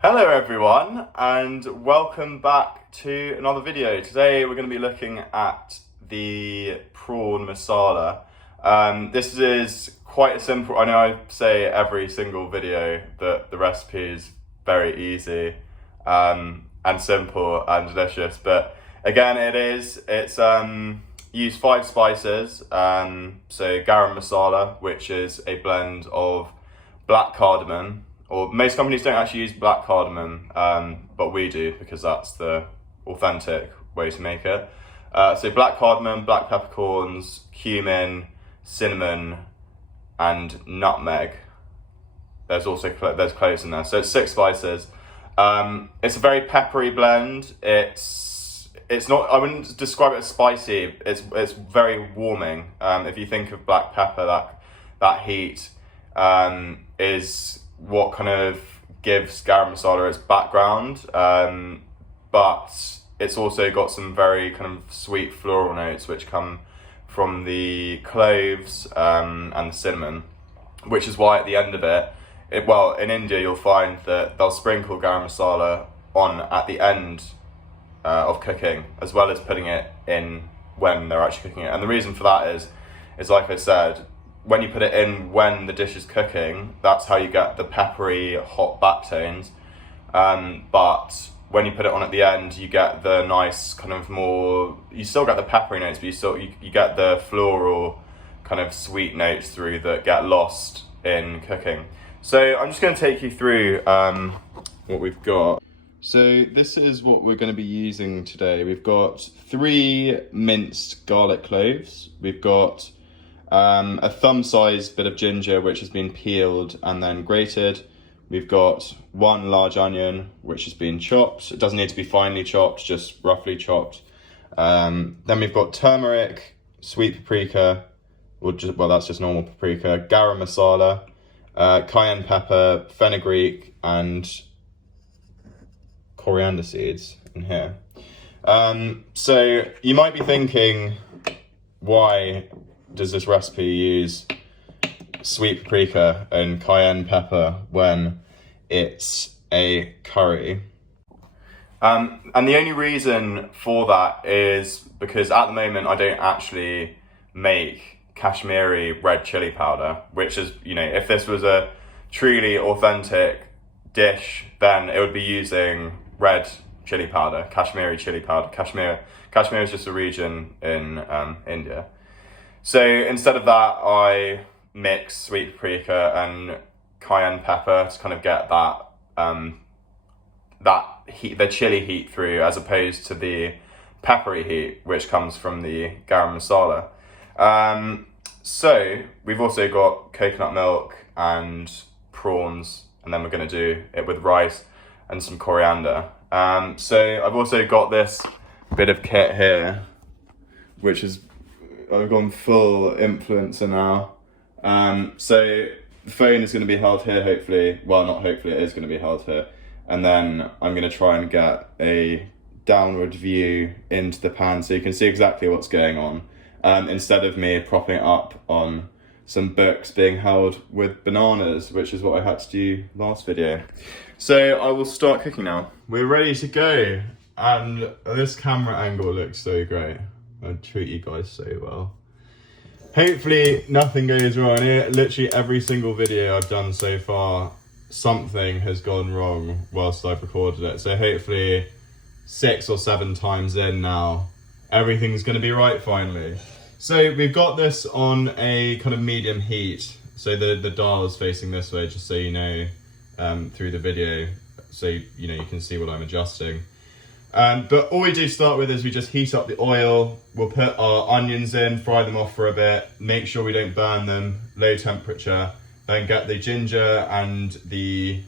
Hello everyone and welcome back to another video. Today we're going to be looking at the prawn masala. This is quite a simple, I know I say every single video that the recipe is very easy and simple and delicious, but again it's use 5 spices, so Garam Masala, which is a blend of black cardamom, or most companies don't actually use black cardamom, but we do because that's the authentic way to make it. So black cardamom, black peppercorns, cumin, cinnamon, and nutmeg. There's cloves in there, so it's 6 spices. It's a very peppery blend. It's not, I wouldn't describe it as spicy. It's very warming. If you think of black pepper, that heat is what kind of gives Garam Masala its background, but it's also got some very kind of sweet floral notes which come from the cloves and the cinnamon, which is why at the end of it, in India you'll find that they'll sprinkle Garam Masala on at the end of cooking, as well as putting it in when they're actually cooking it. And the reason for that is like I said, when you put it in when the dish is cooking, that's how you get the peppery, hot backtones. But when you put it on at the end, you get the nice kind of more, you still get the peppery notes, but you get the floral kind of sweet notes through that get lost in cooking. So I'm just going to take you through what we've got. So this is what we're going to be using today. We've got 3 minced garlic cloves. We've got a thumb-sized bit of ginger which has been peeled and then grated. We've got 1 large onion which has been chopped. It doesn't need to be finely chopped, just roughly chopped. Then we've got turmeric, sweet paprika, that's just normal paprika, garam masala, cayenne pepper, fenugreek, and coriander seeds in here. So you might be thinking, why does this recipe use sweet paprika and cayenne pepper when it's a curry? And the only reason for that is because at the moment I don't actually make Kashmiri red chili powder, which is, if this was a truly authentic dish, then it would be using red chili powder, Kashmiri chili powder. Kashmir is just a region in India. So instead of that, I mix sweet paprika and cayenne pepper to kind of get that heat, the chili heat through, as opposed to the peppery heat which comes from the garam masala. So we've also got coconut milk and prawns, and then we're going to do it with rice and some coriander. So I've also got this bit of kit here, which is, I've gone full influencer now. So the phone is going to be held here, hopefully. Well, not hopefully, it is going to be held here. And then I'm going to try and get a downward view into the pan so you can see exactly what's going on. Instead of me propping it up on some books being held with bananas, which is what I had to do last video. So I will start cooking now. We're ready to go. And this camera angle looks so great. I treat you guys so well. Hopefully nothing goes wrong. Literally every single video I've done so far, something has gone wrong whilst I've recorded it. So hopefully 6 or 7 times in now, everything's going to be right finally. So we've got this on a kind of medium heat. So the dial is facing this way, just so you know, through the video, so you can see what I'm adjusting. But all we do to start with is we just heat up the oil. We'll put our onions in, fry them off for a bit, make sure we don't burn them, low temperature, then get the ginger and the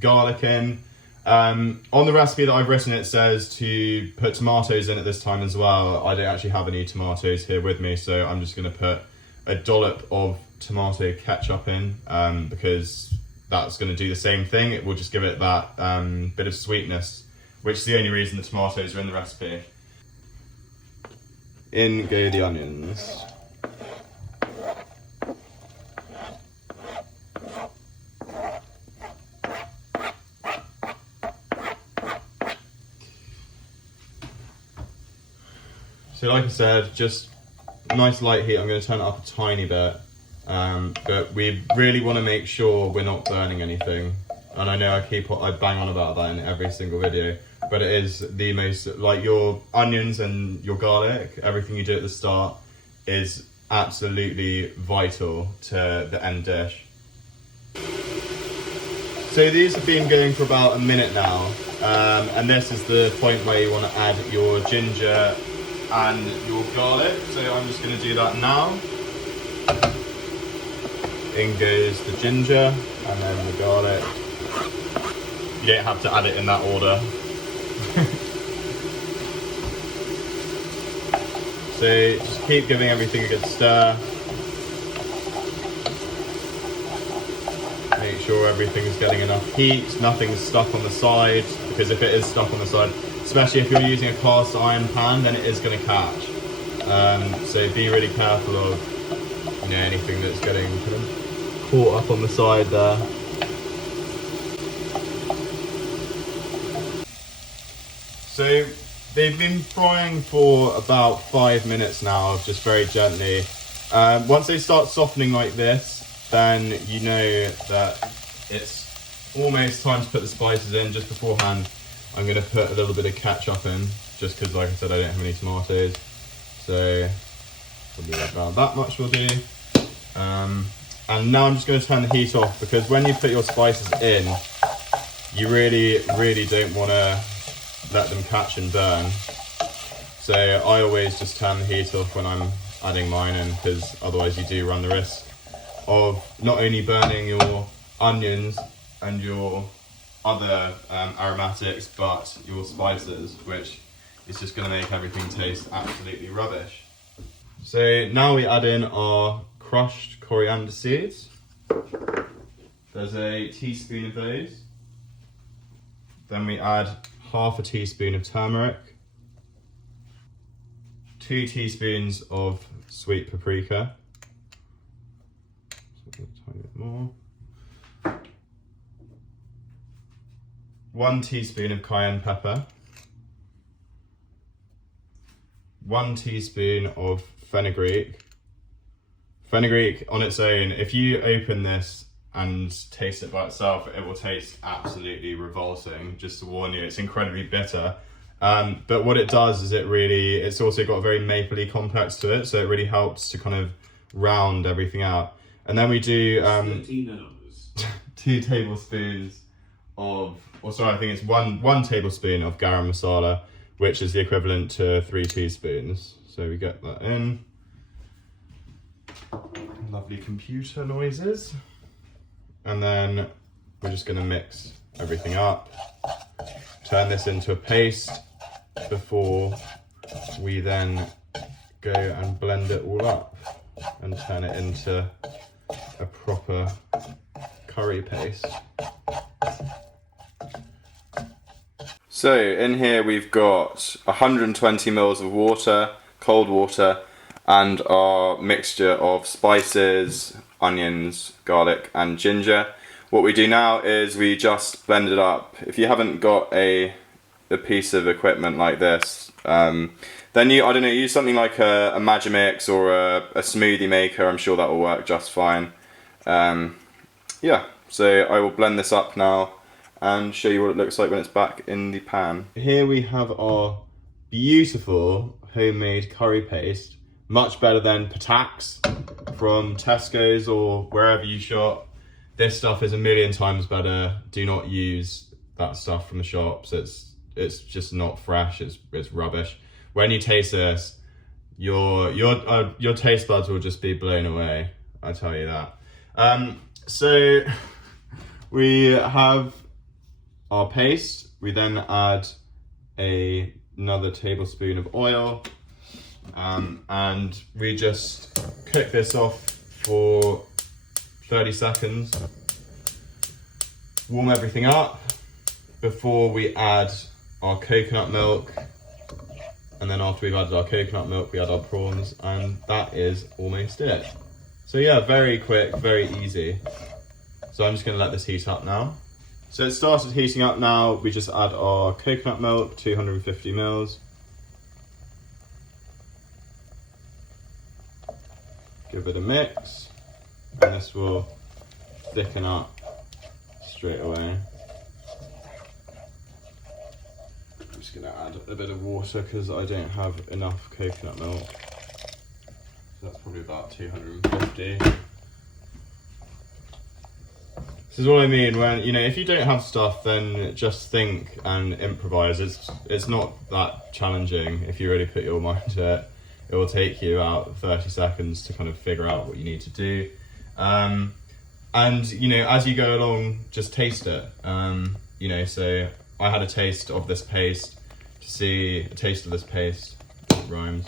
garlic in. On the recipe that I've written, it says to put tomatoes in at this time as well. I don't actually have any tomatoes here with me, so I'm just going to put a dollop of tomato ketchup in, because that's going to do the same thing. It will just give it that bit of sweetness, which is the only reason the tomatoes are in the recipe. In go the onions. So like I said, just nice light heat. I'm going to turn it up a tiny bit, but we really want to make sure we're not burning anything. And I know I bang on about that in every single video, but it is the most, like your onions and your garlic, everything you do at the start is absolutely vital to the end dish. So these have been going for about a minute now, and this is the point where you want to add your ginger and your garlic. So I'm just going to do that now. In goes the ginger and then the garlic. You don't have to add it in that order. So just keep giving everything a good stir. Make sure everything's getting enough heat, nothing's stuck on the side, because if it is stuck on the side, especially if you're using a cast iron pan, then it is going to catch. So be really careful of, you know, anything that's getting kind of caught up on the side there. So they've been frying for about 5 minutes now, just very gently. Once they start softening like this, then you know that it's almost time to put the spices in. Just beforehand, I'm going to put a little bit of ketchup in, just because, like I said, I don't have any tomatoes. So probably about that much will do. And now I'm just going to turn the heat off, because when you put your spices in, you really don't want to let them catch and burn. So I always just turn the heat off when I'm adding mine in, because otherwise you do run the risk of not only burning your onions and your other aromatics, but your spices, which is just going to make everything taste absolutely rubbish. So now we add in our crushed coriander seeds. There's a teaspoon of those. Then we add half a teaspoon of turmeric, 2 teaspoons of sweet paprika, so a tiny bit more, 1 teaspoon of cayenne pepper, 1 teaspoon of fenugreek. Fenugreek on its own, if you open this and taste it by itself, it will taste absolutely revolting, just to warn you. It's incredibly bitter. But what it does is it's also got a very mapley complex to it, so it really helps to kind of round everything out. And then we do 2 tablespoons of, or sorry, I think it's one tablespoon of Garam Masala, which is the equivalent to 3 teaspoons. So we get that in. Lovely computer noises. And then we're just going to mix everything up, turn this into a paste before we then go and blend it all up and turn it into a proper curry paste. So in here we've got 120 mils of water, cold water, and our mixture of spices, onions, garlic and ginger. What we do now is we just blend it up. If you haven't got a piece of equipment like this, then I don't know, use something like a Magimix or a smoothie maker. I'm sure that will work just fine. Yeah, so I will blend this up now and show you what it looks like when it's back in the pan. Here we have our beautiful homemade curry paste. Much better than Patak's from Tesco's or wherever you shop. This stuff is a million times better. Do not use that stuff from the shops. It's just not fresh. It's rubbish. When you taste this, your taste buds will just be blown away. I tell you that. So we have our paste. We then add another tablespoon of oil. And we just cook this off for 30 seconds, warm everything up before we add our coconut milk, and then after we've added our coconut milk we add our prawns, and that is almost it. So yeah, very quick, very easy. So I'm just going to let this heat up now. So it started heating up now. We just add our coconut milk, 250 mils. Give it a mix, and this will thicken up straight away. I'm just gonna add a bit of water because I don't have enough coconut milk. So that's probably about 250. This is what I mean when, you know, if you don't have stuff, then just think and improvise. It's not that challenging if you really put your mind to it. It will take you about 30 seconds to kind of figure out what you need to do. And, you know, as you go along, just taste it. You know, so I had a taste of this paste rhymes,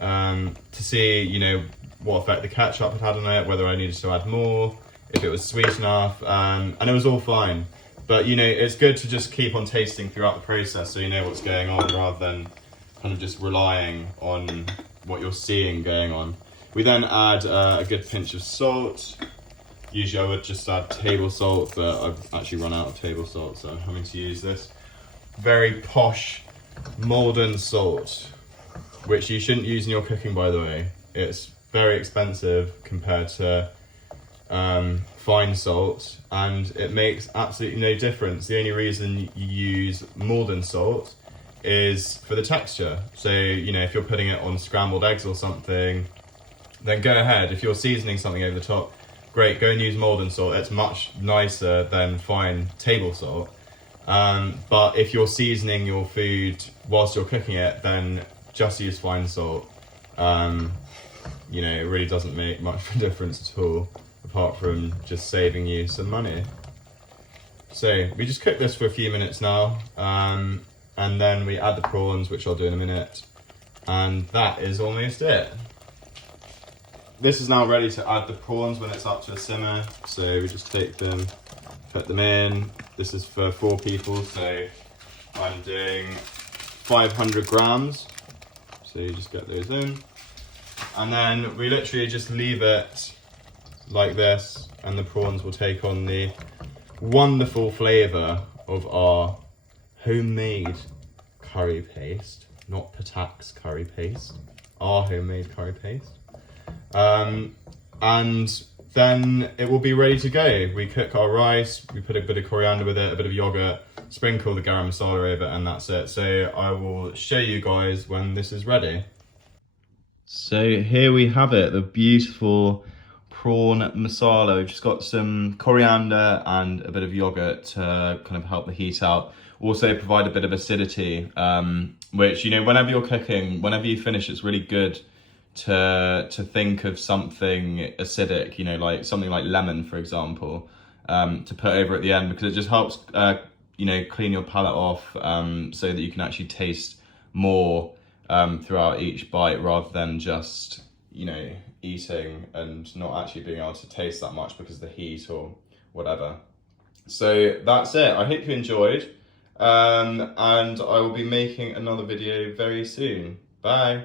to see, you know, what effect the ketchup had on it, whether I needed to add more, if it was sweet enough, and it was all fine. But, you know, it's good to just keep on tasting throughout the process so you know what's going on rather than kind of just relying on what you're seeing going on. We then add a good pinch of salt. Usually I would just add table salt, but I've actually run out of table salt, so I'm having to use this very posh Maldon salt, which you shouldn't use in your cooking, by the way. It's very expensive compared to fine salt, and it makes absolutely no difference. The only reason you use Maldon salt is for the texture. So, you know, if you're putting it on scrambled eggs or something, then go ahead. If you're seasoning something over the top, great, go and use Maldon salt. It's much nicer than fine table salt. But if you're seasoning your food whilst you're cooking it, then just use fine salt. You know, it really doesn't make much of a difference at all, apart from just saving you some money. So we just cook this for a few minutes now, and then we add the prawns, which I'll do in a minute, and that is almost it. This is now ready to add the prawns when it's up to a simmer, so we just take them, put them in. This is for 4 people, so I'm doing 500 grams, so you just get those in. And then we literally just leave it like this, and the prawns will take on the wonderful flavour of our homemade curry paste, not Patak's curry paste, our homemade curry paste. And then it will be ready to go. We cook our rice, we put a bit of coriander with it, a bit of yogurt, sprinkle the garam masala over, and that's it. So I will show you guys when this is ready. So here we have it, the beautiful prawn masala. We've just got some coriander and a bit of yogurt to kind of help the heat out. Also provide a bit of acidity, which, you know, whenever you're cooking, whenever you finish, it's really good to think of something acidic, you know, like something like lemon, for example, to put over at the end, because it just helps, you know, clean your palate off, so that you can actually taste more throughout each bite, rather than just, you know, eating and not actually being able to taste that much because of the heat or whatever. So that's it. I hope you enjoyed, and I will be making another video very soon. Bye.